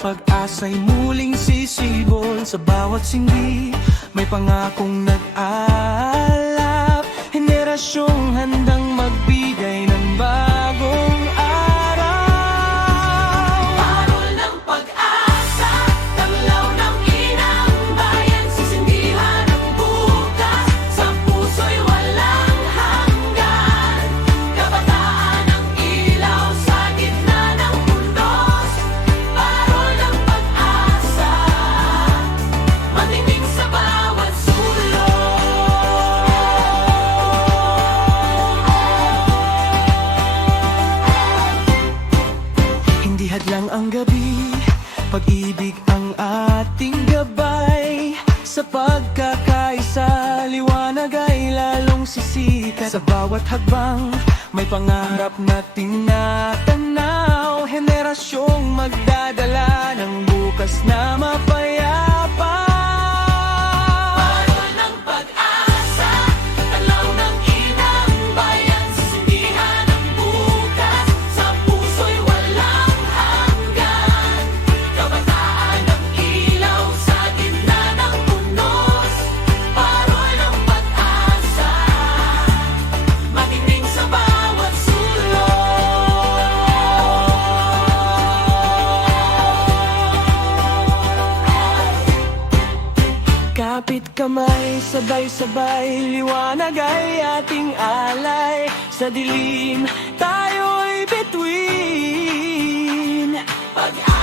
pag-asa'y muling sisibol. Sa bawat sindi, may pangakong nag-aalap. Henerasyong handang magbigay ng bagong araw. Parol ng pag-asa, tanglaw ng inang bayan, sisindihan ang bukas, sa puso'y walang hanggan. Kabataan ang ilaw sa gitna ng mundos. Parol ng pag-asa, maningning sa bawat sulok. Hindi hadlang ang gabi, pag-ibig ang ating gabay. Sa pagkakaisa, liwanag ay lalong sisikat. Sa bawat hakbang, may pangarap na tinatanaw. Henerasyong magdadala ng bukas na mapayapa. Parol ng pag-asa, tanaw ng inang bayan, sisindihan ang bukas, sa puso'y walang hanggan. Kabataan ang ilaw sa gitna ng unos. Parol ng pag-asa, maningning sa bawat sulok. Kapit kamay, sabay-sabay, liwanag ay ating alay. Sa dilim, tayo'y bituin. Pag-asa